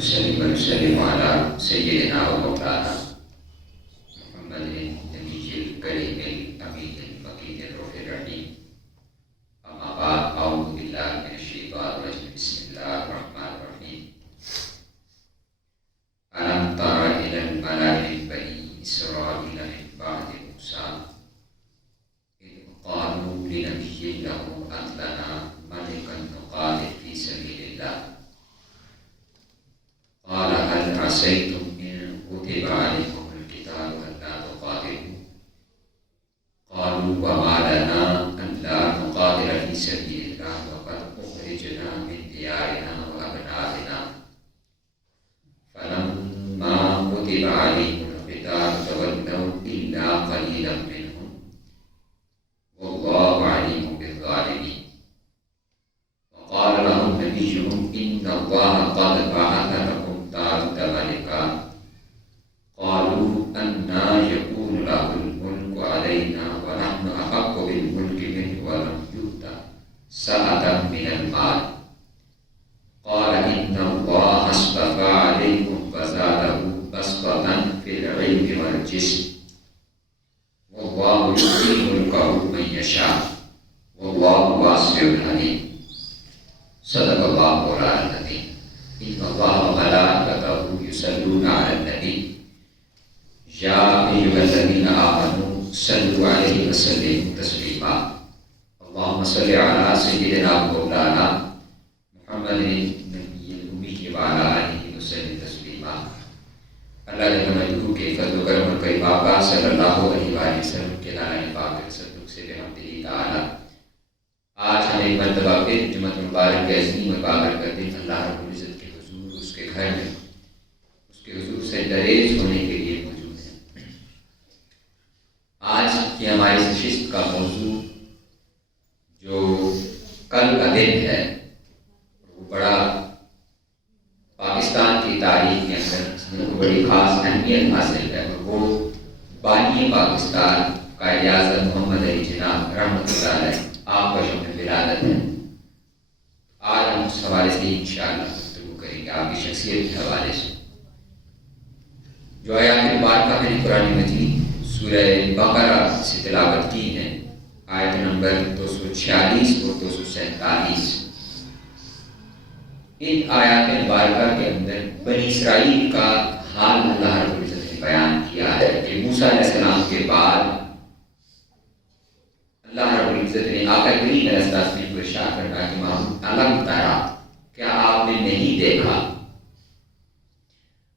ونسلم على سيدنا ومولانا محمد النبي الكريم الأمين المكين الروح الرحيم. أما بعد، أعوذ بالله من الشيطان الرجيم. بسم الله الرحمن الرحيم. ألم تر إلى الملأ من بني إسرائيل من بعد موسى إذ قالوا لنبي له ابعث لنا ملكا نقاتل في سبيل الله قال هل عسيتم إن كتب عليكم القتال ألا تقاتلوا قالوا وما لنا ألا نقاتل في سبيل الله وقد أخرجنا من ديارنا وأبنائنا فلما كتب عليهم القتال تولوا إلا قليلا منهم والله عليم بالظالمين. وقال لهم نبيهم إن الله قد بعث لكم طالوت ملكا قالوا أنى يكون له الملك علينا ونحن أحق بالملك منه ولم يؤت سعة من المال قال إن الله اصطفى عليكم وزاده بسطة في العلم والجسم والله يؤتي ملكه من يشاء والله واسع عليم. صدق الله مولانا العظيم. إن الله وملائكته يصلون على النبي يا أيها الذين آمنوا صلوا عليه وسلموا تسليما. اللهم صل على سيدنا مولانا محمد النبي الأمي وعلى آله وسلم تسليما. اللہ جل مجدہ کے فضل و کرم اور کریم آقا صلی اللہ علیہ وآلہ وسلم کے نام پاک کے صدق سے بحمدہ تعالی آج ہم ایک مرتبہ پھر جمعۃ المبارک کے عظیم اور بابرکت دن اللہ رب العزت کے حضور، اس کے گھر میں اس کے حضور سے دریز ہونے کے لیے موجود ہیں۔ آج کی ہماری نشست کا موضوع جو کل کا دن ہے وہ بڑا پاکستان کی تاریخ کے اندر بڑی خاص اہمیت حاصل ہے، اور وہ بانی پاکستان قائد اعظم محمد علی جناح رحمۃ اللہ علیہ آپ کا شب ولادت ہے۔ آج ہم اس حوالے سے انشاءاللہ گفتگو کریں گے، آپ کی شخصیت کے حوالے سے۔ جو آیات مبارکہ میں نے قرآن مجید سورہ بقرہ سے تلاوت کی ہے، آیت نمبر 246 اور 247، ان آیات مبارکہ کے اندر بنی اسرائیل کا حال اللہ رب العزت نے بیان کیا ہے کہ موسیٰ علیہ السلام کے بعد اللہ رب العزت نے آقا کریم علیہ السلام کو ارشاد کرنا کہ محمود علم ترا، کیا آپ نے نہیں دیکھا؟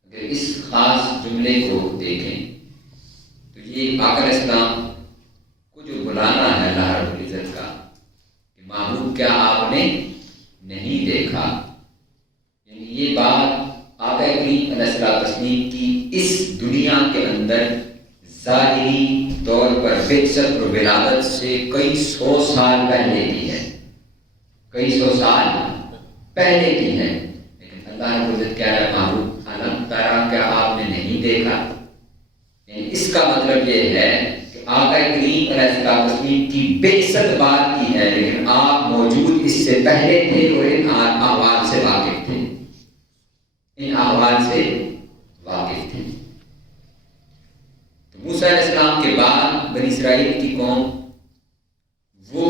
اگر اس خاص جملے کو دیکھیں تو یہ آقا علیہ السلام کو جو بلانا ہے اللہ رب العزت کا کہ محمود کیا آپ نے نہیں دیکھا، یعنی یہ بات آقا کریم علیہ السلام کی اس دنیا کے اندر ظاہری طور پر بعثت اور ولادت سے کئی سو سال پہلے کی ہے، کئی سو سال پہلے کی ہے، لیکن اللہ رب العزت کہہ رہا ہے محمود علم ترا، کیا آپ نے نہیں دیکھا؟ یعنی اس کا مطلب یہ ہے کہ آقا کریم علیہ السلام کی بعثت بات کی ہے، لیکن آپ موجود اس سے پہلے تھے اور ان احوال سے واقف تھے، ان احوال سے واقف تھے۔ موسیٰ علیہ السلام کے بعد بنی اسرائیل کی قوم وہ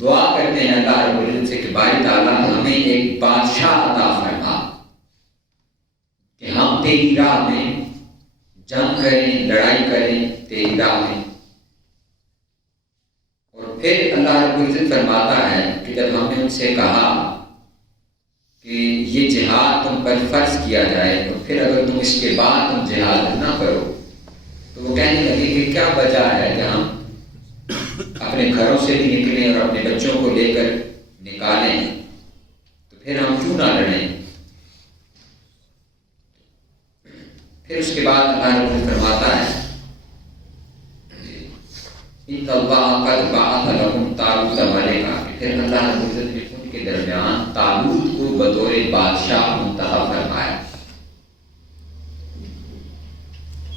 دعا کرتے ہیں اللہ رب العزت سے کہ باری تعالیٰ ہمیں ایک بادشاہ عطا فرما کہ ہم تیری راہ میں جنگ کریں، لڑائی کریں تیری راہ میں۔ اور پھر اللہ رب العزت فرماتا ہے کہ جب ہم نے ان سے کہا کہ یہ جہاد تم پر فرض کیا جائے اور پھر اگر تم اس کے بعد تم جہاد نہ کرو تو وہ کہنے لگے کہ کیا وجہ ہے کہ ہم اپنے گھروں سے بھی نکلیں اور اپنے بچوں کو لے کر نکالیں، تو پھر ہم کیوں نہ لڑیں؟ پھر اس کے بعد اللہ رب العزت فرماتا ہے ان اللہ قد بعث لکم طالوت ملکا، کہ پھر اللہ رب العزت نے ان کے درمیان طالوت کو بطور بادشاہ منتخب فرمایا۔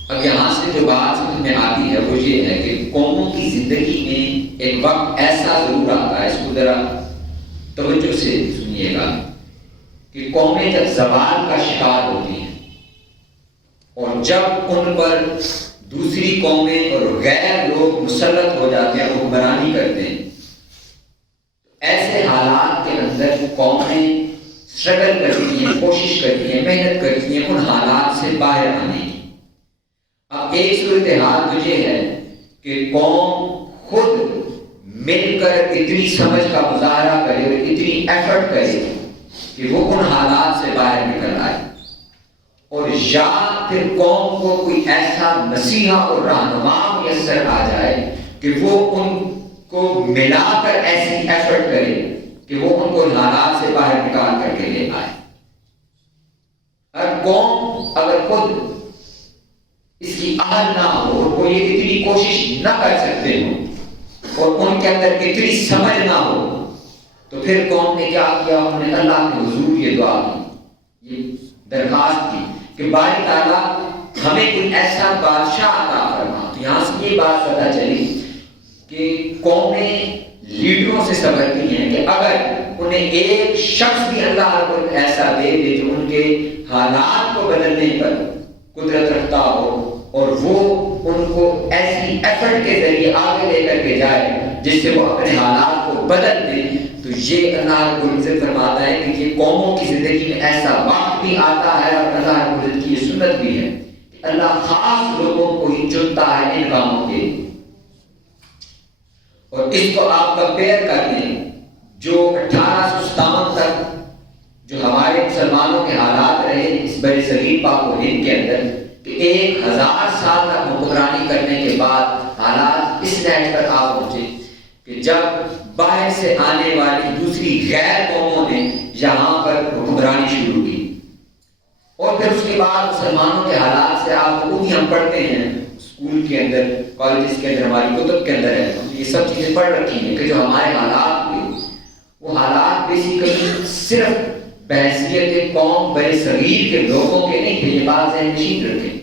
اب یہاں سے جو بات سمجھ میں آتی ہے وہ یہ ہے کہ قوموں کی زندگی میں ایک وقت ایسا ضرور آتا ہے، اس کو ذرا توجہ سے سنیے گا کہ قومیں جب زوال کا شکار ہوتی ہیں اور جب ان پر دوسری قومیں اور غیر لوگ مسلط ہو جاتے ہیں، حکمرانی کرتے ہیں، ایسے حالات کے اندر قومیں اسٹرگل کرتی ہیں، کوشش کرتی ہیں، محنت کرتی ہیں ان حالات سے باہر آنے کی۔ اب ایک صورتحال تو یہ ہے کہ قوم خود مل کر اتنی سمجھ کا مظاہرہ کرے اور اتنی ایفرٹ کرے کہ وہ ان حالات سے باہر نکل آئے، اور یا پھر قوم کو کوئی ایسا مسیحا اور رہنما میسر آ جائے کہ وہ ان کو ملا کر ایسی ایفرٹ کرے کہ وہ ان کو حالات سے باہر نکال کر کے لے آئے۔ ہر قوم اگر خود اس کی اہل نہ ہو اور وہ یہ اتنی کوشش نہ کر سکتے ہو اور ان کے اندر اتنی سمجھ نہ ہو، تو پھر قوم نے کیا کیا؟ انہوں نے اللہ کے حضور یہ دعا کی، یہ درخواست کی کہ باری تعالیٰ ہمیں کوئی ایسا بادشاہ عطا فرما۔ تو یہاں سے یہ بات پتہ چلی کہ قومیں لیڈروں سے سمجھتی ہیں کہ اگر انہیں ایک شخص بھی اللہ کو ایسا دے دے جو ان کے حالات کو بدلنے پر قدرت رکھتا ہو اور وہ ان کو ایسی ایفرٹ کے ذریعے آگے لے کر کے جائے جس سے وہ اپنے حالات کو بدل دے، تو یہ اللہ رب العزت فرماتا ہے کہ یہ قوموں کی زندگی میں ایسا وقت بھی آتا ہے، اور اللہ رب العزت کی یہ سنت بھی ہے کہ اللہ خاص لوگوں کو ہی چنتا ہے ان کاموں کے۔ اور اس کو آپ کمپیئر کر دیں جو 1857 تک جو ہمارے مسلمانوں کے حالات رہے اس بر صغیر پاک و ہند کے اندر، کہ 1000 سال تک حکمرانی کرنے کے بعد حالات اس لیول پر آ پہنچے کہ جب باہر سے آنے والی دوسری غیر قوموں نے یہاں پر حکمرانی شروع کی، اور پھر اس کے بعد مسلمانوں کے حالات سے آپ خود ہی ہم پڑھتے ہیں اسکول کے اندر، کالجز کے اندر، ہماری کتب کے اندر ہے، یہ سب چیزیں پڑھ رکھی ہیں کہ جو ہمارے حالات ہوئے وہ حالات بیسیکلی صرف بحیثیت قوم بر صغیر کے لوگوں کے نہیں تھے۔ یہ بات ذہن نشین رکھیں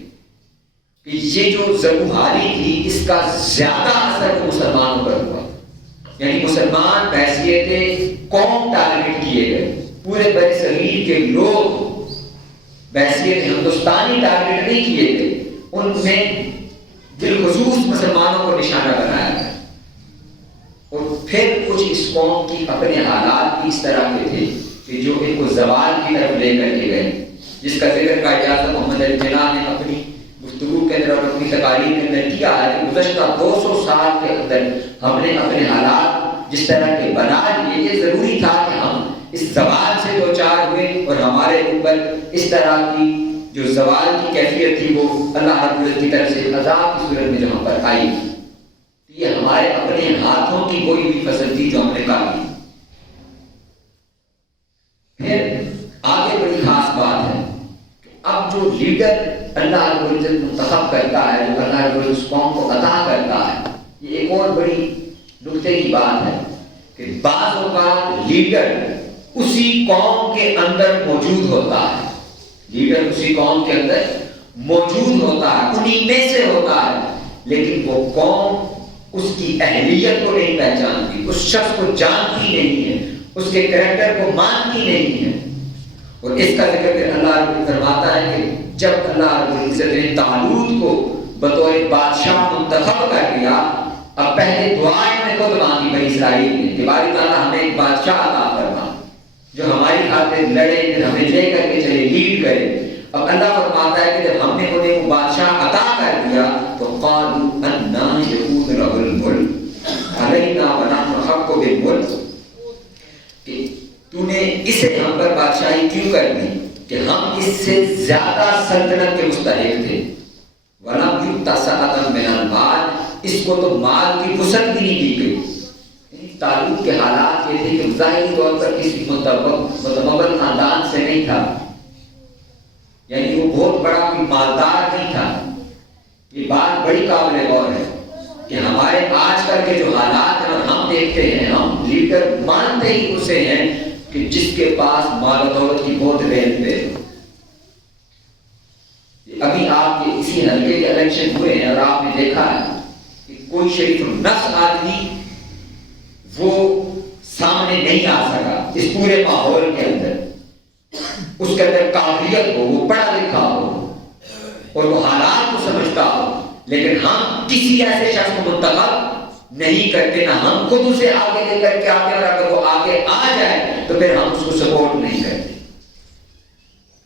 کہ یہ جو زبوحالی تھی اس کا زیادہ اثر مسلمانوں پر ہوا، یعنی مسلمان بحیثیت قوم ٹارگٹ کیے گئے، پورے بر صغیر کے لوگ بحیثیت ہندوستانی ٹارگٹ نہیں کیے گئے، ان میں بالخصوص مسلمانوں کو نشانہ بنایا گیا۔ اور پھر کچھ اس قوم کی اپنے حالات بھی اس طرح کے تھے کہ جو ان کو زوال کی طرف لے کر کے گئے، جس کا ذکر قائد محمد علی جناح نے اپنی گفتگو کے اندر اور اپنی تقاریر کے اندر کیا ہے کہ گزشتہ 200 سال کے اندر ہم نے اپنے حالات جس طرح کے بنا لیے، یہ ضروری تھا کہ ہم اس زوال سے دوچار ہوئے اور ہمارے اوپر اس طرح کی جو زوال کی کیفیت تھی وہ اللہ رب العزت کی طرف سے عذاب کی صورت میں جو ہم پر آئی، یہ ہمارے اپنے ہاتھوں کی کوئی بھی فصل تھی جو ہم نے کاٹی۔ پھر آگے بڑی خاص بات ہے کہ اب جو لیڈر اللہ رب العزت منتخب کرتا ہے، جو اللہ رب العزت اس قوم کو عطا کرتا ہے، یہ ایک اور بڑی نکتے کی بات ہے کہ بعض اوقات لیڈر اسی قوم کے اندر موجود ہوتا ہے، لیڈر اسی قوم کے اندر موجود ہوتا ہے، انہی میں سے ہوتا ہے، لیکن وہ قوم اس کی اہلیت کو نہیں پہچانتی، اس شخص کو جانتی نہیں ہے، اس کے کریکٹر کو مانتی نہیں ہے۔ اور اس کا ذکر اللہ رب العزت فرماتا ہے کہ جب اللہ رب العزت نے طالوت کو بطور بادشاہ منتخب کر دیا، اب پہلے دعائیں نے خود مانگی بنی اسرائیل نے کہ باری تعالیٰ ہمیں ایک بادشاہ عطا فرما جو ہماری خاطر لڑے، ہمیں لے کر کے چلے، لیڈ کرے۔ اب اللہ فرماتا ہے کہ جب ہم نے انہیں وہ بادشاہ عطا کر دیا تو قالوا انا یکون له الملک علینا ونحن احق بالملک، کہ تو نے اسے ہم پر بادشاہی کیوں کر دی کہ ہم اس سے زیادہ سلطنت کے مستحق تھے۔ ولم یؤت سعۃ من المال، اس کو تو مال کی وسعت بھی نہیں دی گئی۔ طالوت کے حالات یہ تھے کہ ظاہری طور پر کسی متمول خاندان سے نہیں تھا، یعنی وہ بہت بڑا کوئی مالدار نہیں تھا۔ یہ بات بڑی قابل غور ہے کہ ہمارے آج کل کے جو حالات ہیں اور ہم دیکھتے ہیں، ہم لیڈر مانتے ہی اسے ہیں کہ جس کے پاس مال و دولت کی بہت ریل پہ۔ ابھی آپ کے اسی حلقے کے الیکشن ہوئے ہیں اور آپ نے دیکھا ہے کہ کوئی شریف النفس آدمی وہ سامنے نہیں آ سکا اس پورے ماحول کے اندر، اس کے اندر قابلیت ہو، وہ پڑھا لکھا ہو اور وہ حالات کو سمجھتا ہو، لیکن ہم کسی ایسے شخص کو منتخب نہیں کرتے، نہ ہم خود اسے آگے لے کر کے آتے، اور اگر وہ آگے آ جائے تو پھر ہم اس کو سپورٹ نہیں کرتے.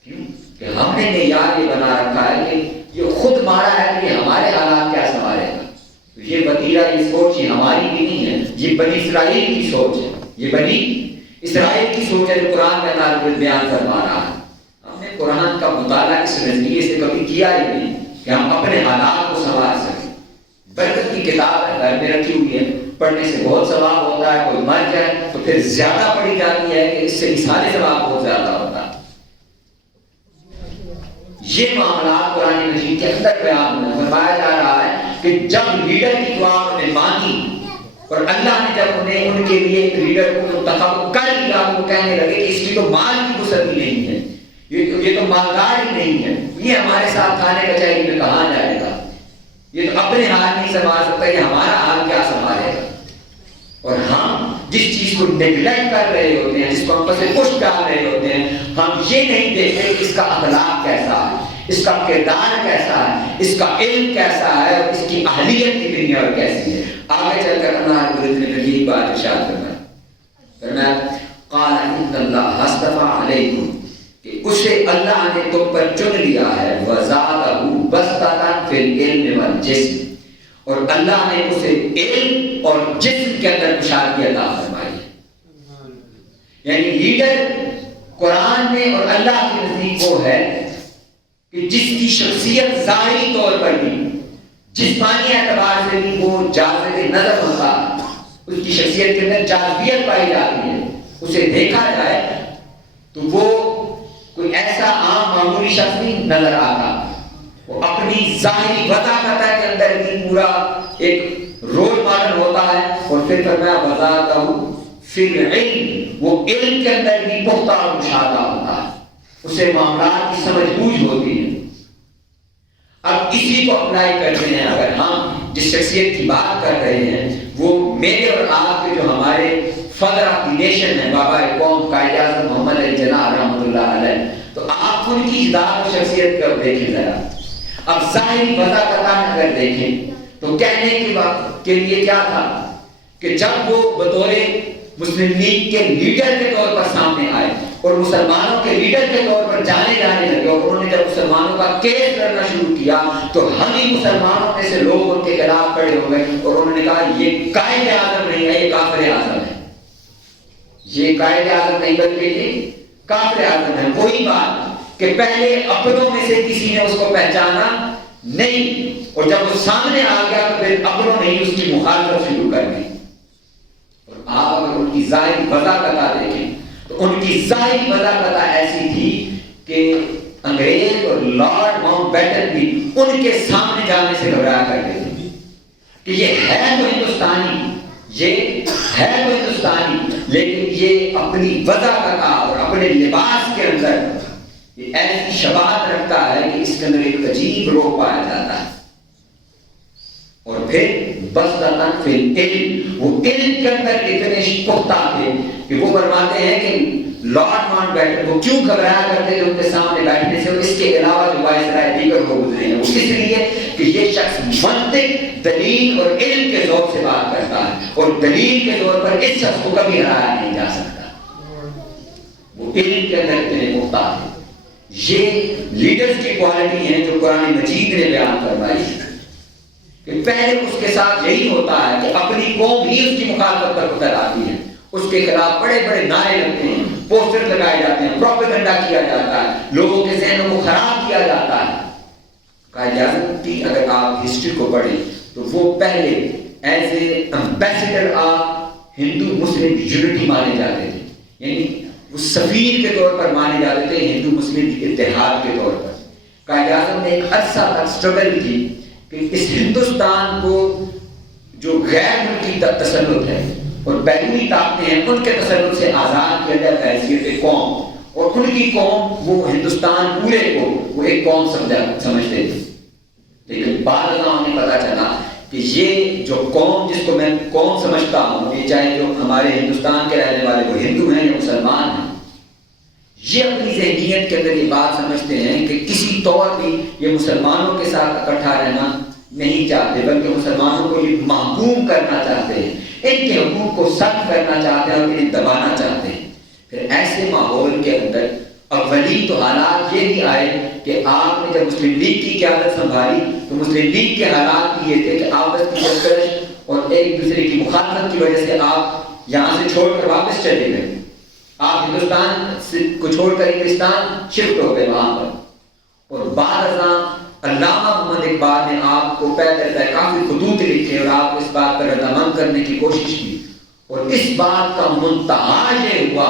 کیوں؟ کہ ہم نے معیار یہ بنا رکھا ہے کہ یہ خود مارا ہے کہ ہمارے حالات کیا سنبھالے گا. یہ وتیرہ، یہ سوچ یہ ہماری بھی نہیں ہے، یہ بنی اسرائیل کی سوچ ہے، یہ بنی اسرائیل کی سوچ ہے جو قرآن میں تعلق بیان فرما رہا ہے. ہم نے قرآن کا مطالعہ اس نظریے سے کبھی کیا ہی نہیں کہ ہم اپنے حالات کو سنبھال سکیں. برکت کی کتاب ہے، گھر میں رکھی ہوئی ہے، پڑھنے سے بہت ثواب ہوتا ہے. کوئی مر جائے تو پھر زیادہ پڑھی جاتی ہے کہ اس سے سارے ثواب بہت زیادہ ہوتا ہے. یہ معاملات قرآن مجید کے اندر بیان ہے. فرمایا جا رہا ہے کہ جب لیڈر کی دعا انہوں نے مانگی اور اللہ نے جب انہیں ان کے لیے ایک لیڈر کو منتخب کر دیا، وہ کہنے لگے کہ اس کی تو مال کی وسعت ہی نہیں ہے، یہ تو مالدار ہی نہیں ہے، یہ ہمارے ساتھ کھانے کچہری میں کہاں جائے گا، یہ تو اپنے حال نہیں سنبھال سکتا، یہ ہمارا حال کیا سنبھالے گا. اور ہم جس چیز کو نیگلیکٹ کر رہے ہوتے ہیں، جس کو ہم پس پش ڈال رہے ہوتے ہیں، ہم یہ نہیں دیکھتے کہ اس کا اخلاق کیسا ہے، اس کا کردار کیسا ہے، اس کا علم کیسا ہے، اور اس کی اہلیت کتنی ہے اور کیسی ہے. آگے چل کر اللہ رب العزت نے یہی بات ارشاد فرمایا، قال ان اللہ اصطفى علیکم، کہ اسے اللہ نے تم پر چن لیا ہے، وزادہ بسطۃ فی العلم والجسم، اور اللہ نے اسے علم اور جسم کے اندر کشادگی عطا فرمائی. یعنی لیڈر قرآن میں اور اللہ کے نزدیک وہ ہے کہ جس کی شخصیت ظاہری طور پر بھی، جسمانی اعتبار سے بھی وہ جاذب نظر ہوتا، اس کی شخصیت کے اندر جاذبیت پائی جاتی ہے، اسے دیکھا جائے تو وہ کوئی ایسا عام معمولی شخص نہیں نظر آتا. وہ اپنی ظاہری وضاحت کے اندر بھی پورا ایک رول ماڈل ہوتا ہے. اور پھر فرمایا وضاحتہ فی العلم، وہ علم کے اندر بھی پختہ اور مشاہدہ ہوتا ہے، اسے معاملات کی سمجھ بوجھ ہوتی ہے. اب اسی کو اپلائی کرتے ہیں. اگر ہم جس شخصیت کی بات کر رہے ہیں وہ میرے اور آپ کے جو ہمارے فادر آف دی نیشن ہے، بابا قوم قائد اعظم محمد علی جناح رحمۃ اللہ علیہ، تو آپ ان کی ذات و شخصیت کو دیکھیں ذرا. اب ظاہری وضاحت اگر دیکھیں تو کہنے کی بات کے لیے کیا تھا کہ جب وہ بطور مسلم لیگ کے لیڈر کے طور پر سامنے آئے اور مسلمانوں کے لیڈر کے طور پر جانے لگے، اور انہوں نے جب مسلمانوں کا کیس کرنا شروع کیا تو ہم ہی مسلمانوں میں سے لوگ ان کے خلاف کھڑے ہو گئے اور انہوں نے کہا یہ قائد اعظم نہیں ہے، یہ کافر اعظم ہے، یہ قائد اعظم نہیں بلکہ یہ کافر اعظم ہے. وہی بات کہ پہلے اپنوں میں سے کسی نے اس کو پہچانا نہیں، اور جب وہ سامنے آ گیا تو پھر اپنوں نے ہی اس کی مخالفت شروع کر دی. اور آپ اگر ان کی ظاہری وضاحت دیکھیں تو ان کی ظاہری وضاحت ایسی تھی کہ انگریز اور لارڈ ماؤنٹ بیٹن بھی ان کے سامنے جانے سے گھبرایا کرتے تھے کہ یہ ہے تو ہندوستانی، یہ ہے تو ہندوستانی، لیکن یہ اپنی وضاحت اور اپنے لباس کے اندر یہ ایسی شباہت رکھتا ہے کہ اس کے اندر ایک عجیب روح پایا جاتا ہے. اور پھر بسطۃ فی العلم، وہ علم کے اندر اتنے پختہ تھے کہ وہ فرماتے ہیں کہ لارڈ ماؤنٹ بیٹن وہ کیوں گھبرایا کرتے تھے ان کے سامنے بیٹھنے سے. اور اس کے علاوہ جو وائسرائے دیگر کو گزرے ہیں وہ اس لیے کہ یہ شخص منطق، دلیل اور علم کے زور سے بات کرتا ہے، اور دلیل کے زور پر اس شخص کو کبھی ہرایا نہیں جا سکتا. وہ علم کے اندر اتنے پختہ تھے. یہ لیڈرز کی کوالٹی ہیں جو قرآن مجید نے بیان فرمائی کہ پہلے اس کے ساتھ یہی ہوتا ہے کہ اپنی قوم ہی اس کی مخالفت پر اتر آتی ہے، اس کے خلاف بڑے بڑے نعرے لگتے ہیں، پوسٹر لگائے جاتے ہیں، پروپیگنڈا کیا جاتا ہے، لوگوں کے ذہنوں کو خراب کیا جاتا ہے. قائد اعظم کی اگر آپ ہسٹری کو پڑھیں تو وہ پہلے as a ambassador of Hindu Muslim unity مانے جاتے تھے، یعنی وہ سفیر کے طور پر مانے جاتے تھے ہندو مسلم اتحاد کے طور پر. قائد اعظم نے ایک عرصہ تک اسٹرگل کی کہ اس ہندوستان کو جو غیر ملکی تسلط ہے اور بیرونی طاقتیں ہیں ان کے تسلط سے آزاد کیا جائے بحیثیت قوم، اور ان کی قوم وہ ہندوستان پورے کو وہ ایک قوم سمجھتے تھے. لیکن بعد ازاں ہمیں پتہ چلا کہ یہ جو قوم جس کو میں قوم سمجھتا ہوں، یہ چاہے جو ہمارے ہندوستان کے رہنے والے وہ ہندو ہیں یا مسلمان ہیں، یہ اپنی ذہنیت کے اندر یہ بات سمجھتے ہیں کہ کسی طور بھی یہ مسلمانوں کے ساتھ اکٹھا رہنا نہیں چاہتے، بلکہ مسلمانوں کو یہ محکوم کرنا چاہتے ہیں، ان کے حقوق کو سخت کرنا چاہتے ہیں اور انہیں دبانا چاہتے ہیں۔ پھر ایسے ماحول کے اندر اولی تو حالات یہ بھی آئے کہ آپ نے جب مسلم لیگ کی قیادت سنبھالی تو مسلم لیگ کے حالات یہ تھے کہ آپس کی جذبش اور ایک دوسرے کی مخالفت کی وجہ سے آپ یہاں سے چھوڑ کر واپس چلے گئے، آپ ہندوستان کو چھوڑ کر انگلستان شفٹ ہو گئے وہاں پر، اور بعد ازاں علامہ محمد اقبال نے آپ کو پیدل کافی خطوط لکھے اور آپ اس بات پر رضامند کرنے کی کوشش کی، اور اس بات کا منتہا یہ ہوا،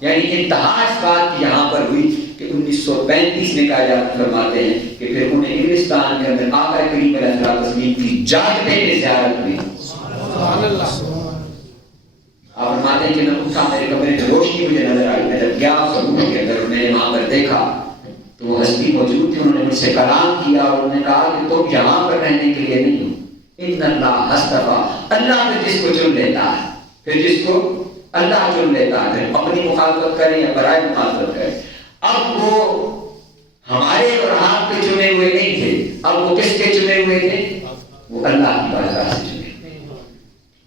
یعنی انتہا اس بات کی یہاں پر ہوئی کہ 1935 میں قائد اعظم فرماتے ہیں کہ پھر انہیں انگلستان کے اندر آقا کریم علیہ الصلوۃ والسلام کی جاگتے میں زیارت ہوئی۔ سبحان اللہ۔ آپ فرماتے ہیں کہ میں اٹھا، میرے کمرے میں روشنی مجھے نظر آئی، میں جب گیا سبوت کے اندر میں نے وہاں پر دیکھا تو وہ ہستی موجود تھی، انہوں نے مجھ سے کلام کیا اور انہوں نے کہا کہ تم یہاں پر رہنے کے لیے نہیں ہو، ان اللہ اصطفیٰ، اللہ پھر جس کو چن لیتا ہے، پھر جس کو اللہ چن لیتا ہے، پھر اپنی مخالفت کریں یا برائے مخالفت کریں۔ اب وہ ہمارے اور آپ کے چنے ہوئے نہیں تھے، اب وہ کس کے چنے ہوئے تھے؟ وہ اللہ کی بارگاہ سے چنے،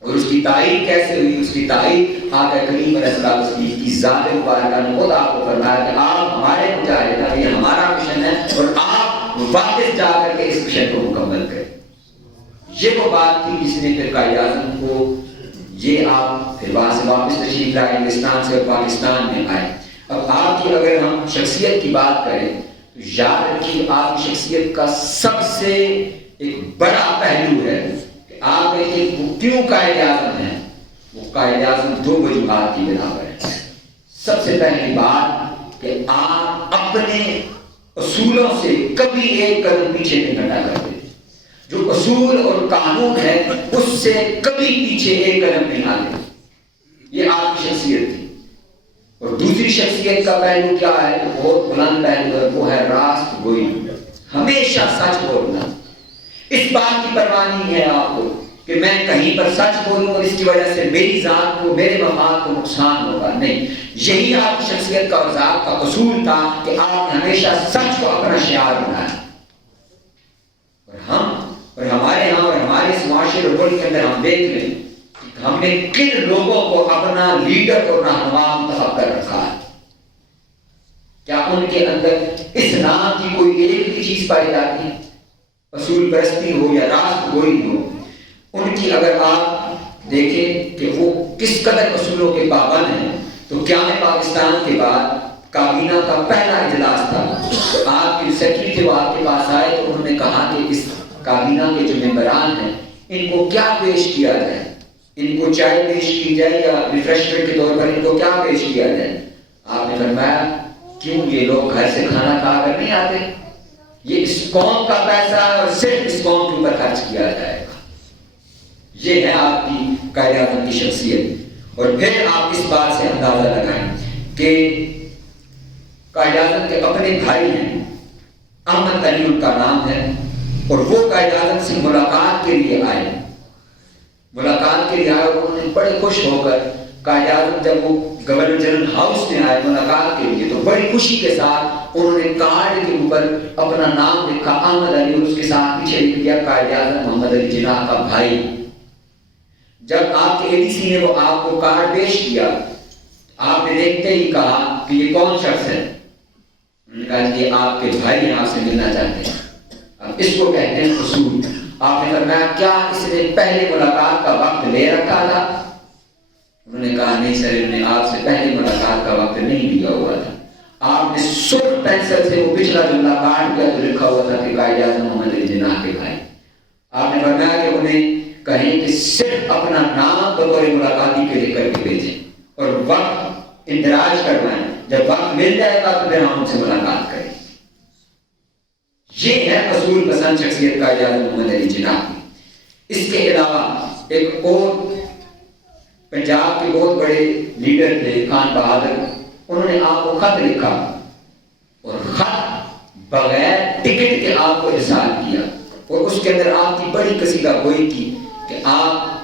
اور اس کی تعریف کیسے ہوئی؟ اس کی تعریف آقا کریم علیہ الصلوۃ والسلام کی ذات مبارکہ نے خود آپ کو فرمایا کہ آپ ہمارے مجاہد ہیں، یہ ہمارا مشن ہے اور آپ واپس جا کر کے اس مشن کو مکمل کریں۔ یہ وہ بات تھی جس نے پھر قائد اعظم کو، یہ آپ پھر وہاں سے واپس تشریف لائے انگلستان سے اور پاکستان میں آئے۔ اب آپ کی اگر ہم شخصیت کی بات کریں تو یاد رکھیے آپ کی شخصیت کا سب سے ایک بڑا پہلو ہے کہ آپ ایک کیوں قائد اعظم ہیں۔ وہ قائد اعظم دو وجوہات کی بنا پر ہے۔ سب سے پہلی بات کہ آپ اپنے اصولوں سے کبھی ایک قدم پیچھے نہیں ہٹا کرتے، جو اصول اور قانون ہے اس سے کبھی پیچھے ایک قدم نہیں آتے، یہ آپ کی شخصیت تھی۔ اور دوسری شخصیت کا پہلو کیا ہے؟ بہت بلند پہلو ہے، وہ ہے راست گوئی، ہمیشہ سچ بولنا۔ اس بات کی پرواہ نہیں ہے آپ کو کہ میں کہیں پر سچ بولوں اور اس کی وجہ سے میری ذات کو، میرے مفاد کو نقصان ہوگا، نہیں، یہی آپ کی شخصیت کا اور ذات کا اصول تھا کہ آپ نے ہمیشہ سچ کو اپنا شعار بنایا۔ اور ہمارے ہاں اور ہمارے اس معاشرے اور ملک کے اندر ہم دیکھ لیں کہ ہم نے کن لوگوں کو اپنا لیڈر اور رہنما منتخب کر رکھا ہے۔ کیا ان کے اندر اسلام کی کوئی ایک بھی چیز پائی جاتی ہے؟ اصول پرستی ہو یا راست گوئی ہو، ان کی اگر آپ دیکھیں کہ وہ کس قدر اصولوں کے پابند ہیں، تو قیام پاکستان کے بعد کابینہ کا پہلا اجلاس تھا، آپ کے سیکرٹری تھے وہ آپ کے پاس آئے تو انہوں نے کہا کہ اس کابینہ کے جو ممبران ہیں ان کو کیا پیش کیا جائے، ان کو چائے پیش کی جائے یا ریفریشمنٹ کے طور پر ان کو کیا پیش کیا جائے؟ آپ نے فرمایا کیوں یہ لوگ گھر سے کھانا کھا کر نہیں آتے، یہ اس قوم کا پیسہ ہے اور صرف اس قوم کے اوپر خرچ کیا جائے گا۔ یہ ہے آپ کی قائد اعظم کی شخصیت۔ اور پھر آپ اس بات سے اندازہ لگائیں کہ قائد اعظم کے اپنے بھائی ہیں، احمد علی ان کا نام ہے، اور وہ قائد اعظم سے ملاقات کے لیے آئے، ملاقات کے لیے آئے اور انہوں نے بڑے خوش ہو کر قائد اعظم جب وہ گورنر جنرل ہاؤس میں آئے ملاقات کے لیے تو بڑی خوشی کے ساتھ انہوں نے کارڈ کے اوپر اپنا نام لکھا احمد علی اور اس کے ساتھ پیچھے لکھ دیا قائد اعظم محمد علی جناح کا بھائی۔ جب آپ کے ADC نے وہ آپ کو کارڈ پیش کیا آپ نے دیکھتے ہی کہا کہ یہ کون شخص ہے؟ انہوں نے کہا کہ یہ آپ کے بھائی ہیں، آپ سے ملنا چاہتے ہیں۔ اب اس کو کہتے ہیں اصول۔ آپ نے فرمایا کیا اس نے پہلے ملاقات کا وقت لے رکھا تھا؟ انہوں نے کہا نہیں سر، انہوں نے آپ سے پہلے ملاقات کا وقت نہیں لیا ہوا تھا۔ آپ نے سرخ پینسل سے وہ پچھلا جملہ کاٹ کیا تو لکھا ہوا تھا کہ قائد اعظم محمد علی جناح کے بھائی۔ آپ نے فرمایا کہ انہیں کہیں کہ صرف اپنا نام بطور ملاقاتی کے لے کر کے بھیجیں اور وقت اندراج کروائیں، جب وقت مل جائے گا تو پھر ہم ان سے ملاقات کریں۔ یہ ہے اصول پسند شخصیت قائد اعظم محمد علی جناح کی۔ اس کے علاوہ ایک اور پنجاب کے بہت بڑے لیڈر تھے خان بہادر، انہوں نے آپ کو خط لکھا اور خط بغیر ٹکٹ کے آپ کو ارسال کیا اور اس کے اندر آپ کی بڑی قصیدہ گوئی کی کہ آپ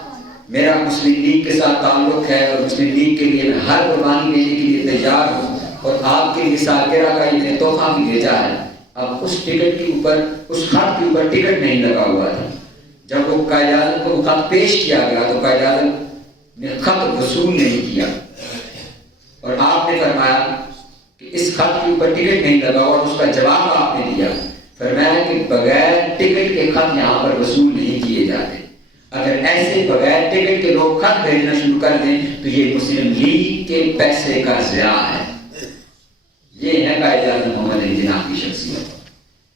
میرا مسلم لیگ کے ساتھ تعلق ہے اور مسلم لیگ کے لیے میں ہر قربانی دینے کے لیے تیار ہوں، اور آپ کے لیے سالگرہ کا یہ تحفہ بھی بھیجا ہے. اب اس ٹکٹ کے اوپر، اس خط کے اوپر ٹکٹ نہیں لگا ہوا تھا. جب وہ قائد اعظم کو خط پیش کیا گیا تو قائد اعظم نے خط وصول نہیں کیا، اور آپ نے فرمایا کہ اس خط کے اوپر ٹکٹ نہیں لگا، اور اس کا جواب آپ نے دیا، فرمایا کہ بغیر ٹکٹ کے خط یہاں پر وصول نہیں کیے جاتے. اگر ایسے بغیر ٹکٹ کے لوگ خط بھیجنا شروع کر دیں تو یہ مسلم لیگ کے پیسے کا ضیاع ہے. یہ ہے قائد اعظم محمد علی جناح کی شخصیت،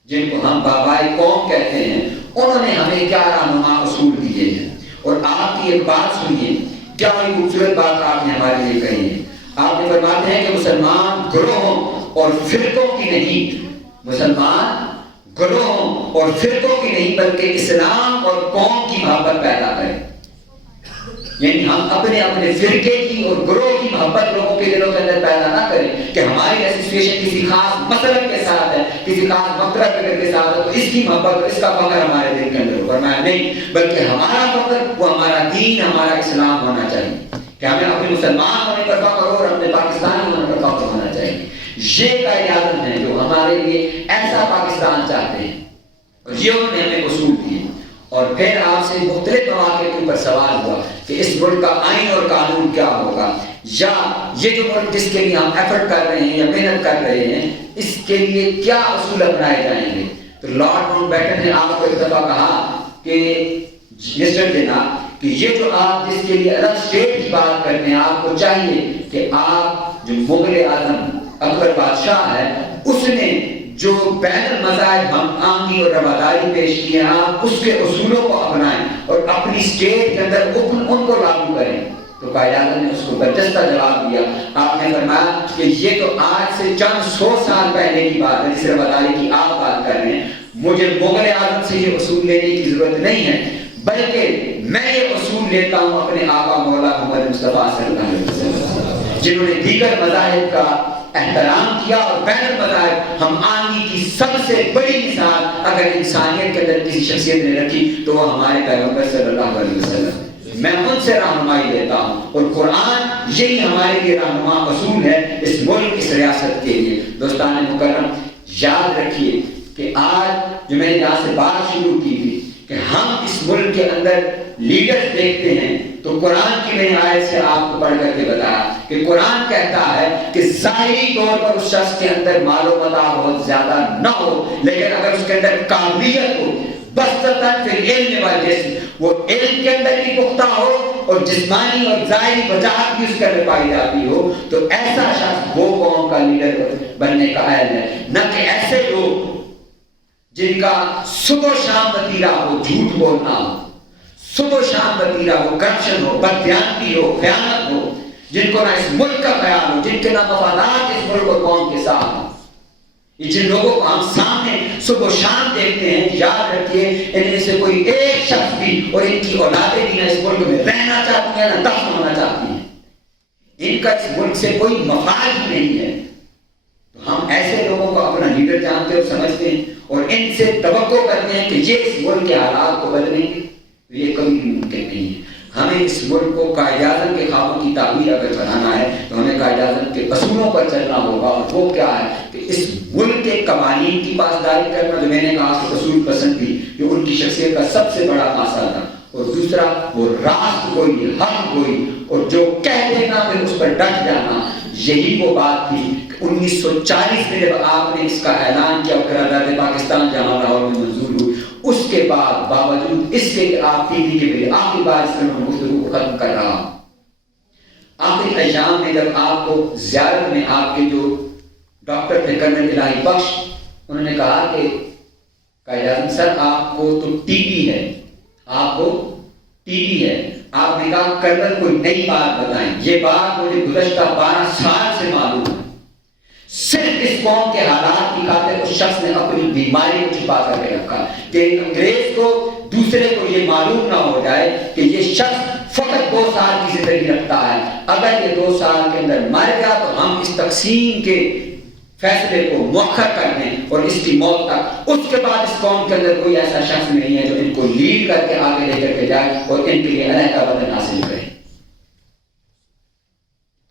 جن کو ہم بابائے قوم کہتے ہیں. انہوں نے ہمیں کیا رہنما اصول دیے ہیں. اور آپ کی ایک بات سنیے، کیا خوبصورت بات آپ نے ہمارے لیے کہی ہے. آپ نے فرماتے ہیں کہ مسلمان گروہوں اور فرقوں کی نہیں، مسلمان گروہوں اور فرقوں کی نہیں بلکہ اسلام اور قوم کی محبت پیدا کریں. یعنی ہم اپنے اپنے فرقے کی اور گروہ کی محبت لوگوں کے دلوں کے اندر پیدا نہ کریں کہ ہماری ایسوسیشن کسی خاص مسلک کے ساتھ ہے، کسی خاص مقصد کے ساتھ ہے تو اس کی محبت اور اس کا فخر ہمارے دل کے اندر ہوگا. میں نہیں، بلکہ ہمارا فخر وہ ہمارا دین، ہمارا اسلام ہونا چاہیے کہ ہمیں اپنے مسلمان ہونے پر فخر اور اپنے پاکستانی ہونے پر فخر ہونا چاہیے. یہ قائد اعظم ہے جو ہمارے لیے ایسا پاکستان چاہتے ہیں، اور یہ انہوں نے ہمیں اصول دیے. اور پھر آپ سے مختلف مواقع کے اوپر سوال ہوا کہ اس ملک کا آئین اور قانون کیا ہوگا، یا یہ جو ملک جس کے لیے ہم ایفرٹ کر رہے ہیں یا محنت کر رہے ہیں اس کے لیے کیا اصول اپنائے جائیں گے. تو لارڈ ماؤنٹ بیٹن نے آپ کو ایک دفعہ کہا کہ مسٹر جناب کہ یہ جو آپ جس کے لیے الگ اسٹیٹ کی بات کرتے ہیں، آپ کو چاہیے کہ آپ جو مغل اعظم اکبر بادشاہ ہے اس نے جو بین المذاہب ہم آہنگی اور رواداری پیش کی ہے، آپ اس کے اصولوں کو اپنائیں اور اپنی اسٹیٹ کے اندر ان کو لاگو کریں. تو قائد اعظم نے اس کو برجستہ جواب دیا. آپ نے فرمایا کہ یہ تو آج سے چند 100 سال پہلے کی بات ہے جس رواداری کی آپ بات کر رہے ہیں. مجھے مغل اعظم سے یہ اصول لینے کی ضرورت نہیں ہے، بلکہ میں یہ اصول لیتا ہوں اپنے آقا مولا محمد مصطفیٰ صلی اللہ علیہ وسلم، جنہوں نے دیگر مذاہب کا احترام کیا. اور بین المذاہب ہم آنگی کی سب سے بڑی مثال اگر انسانیت کے اندر کسی شخصیت نے رکھی تو وہ ہمارے پیغمبر صلی اللہ علیہ وسلم. میں ان سے رہنمائی لیتا ہوں، اور قرآن یہی ہمارے لیے رہنما اصول ہے اس ملک اس ریاست کے لیے. دوستان مکرم، یاد رکھیے کہ آج جو میں نے یہاں سے بات شروع کی تھی کہ ہم اس ملک کے اندر لیڈرز دیکھتے ہیں تو قرآن کی میں نے آیت سے آپ کو پڑھ کر کے بتایا کہ قرآن کہتا ہے کہ ظاہری طور پر اس شخص کے اندر مال و متاع بہت زیادہ نہ ہو، لیکن اگر اس کے اندر قابلیت ہو بستتاً فی العلم والجسم، وہ علم کے اندر بھی پختہ ہو اور جسمانی اور ظاہری وجاہت بھی اس کے اندر پائی جاتی ہو، تو ایسا شخص وہ قوم کا لیڈر بننے کا اہل ہے. نہ کہ ایسے لوگ جن کا صبح و شام وتیرہ ہو جھوٹ بولنا ہو، صبح و شام وتیرہ ہو کرپشن ہو، بددیانتی ہو، خیانت ہو، جن کو نہ اس ملک کا خیال ہو، جن کے نہ مفادات اس ملک اور قوم کے ساتھ ہو. یہ جن لوگوں کو ہم سامنے صبح و شام دیکھتے ہیں، یاد رکھیے ان میں سے کوئی ایک شخص بھی اور ان کی اولادیں بھی نہ اس ملک میں رہنا چاہتی ہیں نہ دفن ہونا چاہتی ہیں. ان کا اس ملک سے کوئی مفاد ہی نہیں ہے. تو ہم ایسے لوگوں کو اپنا لیڈر جانتے اور سمجھتے ہیں اور ان سے توقع کرتے ہیں کہ یہ اس ملک کے حالات کو بدلیں گے. یہ کبھی بھی ممکن نہیں ہے. ہمیں اس ملک کو قائد اعظم کے خوابوں کی تعبیر اگر بنانا ہے تو ہمیں قائد اعظم کے اصولوں پر چلنا ہوگا. اور وہ کیا ہے کہ اس ملک کے قوانین کی پاسداری کرنا، جو میں نے کہا کہ اصول پسندی جو ان کی شخصیت کا سب سے بڑا خاصہ تھا. اور دوسرا وہ راست گوئی، حق گوئی، اور جو کہہ دینا پھر اس پر ڈٹ جانا. یہی وہ بات تھی کہ 1940 میں جب آپ نے اس کا اعلان کیا اور قرارداد پاکستان جہاں لاہور میں منظور ہوئی، اس کے بعد باوجود اس کے کہ آپ ٹی وی کے میرے آخری بار اس میں گفتگو کو ختم کر رہا ہوں، آخری ایام میں جب آپ کو زیارت میں آپ کے جو ڈاکٹر تھے کرنل الہی بخش، انہوں نے کہا کہ قائد اعظم صاحب آپ کو تو ٹی وی ہے، آپ کو ٹی وی ہے. آپ نے کہا کرنل کوئی نئی بات بتائیں. یہ بات مجھے گزشتہ 12 سال سے معلوم ہے. صرف اس قوم کے حالات کی خاطر اس شخص نے اپنی بیماری کو چھپا کر کے رکھا کہ انگریز کو دوسرے کو یہ معلوم نہ ہو جائے کہ یہ شخص فقط 2 سال کی زندگی رکھتا ہے. اگر یہ 2 سال کے اندر مر گیا تو ہم اس تقسیم کے فیصلے کو مؤخر کر دیں اور اس کی موت تک. اس کے بعد اس قوم کے اندر کوئی ایسا شخص نہیں ہے جو ان کو لیڈ کر کے آگے لے کر کے جائے اور ان کے لیے علیحدہ وطن حاصل کرے.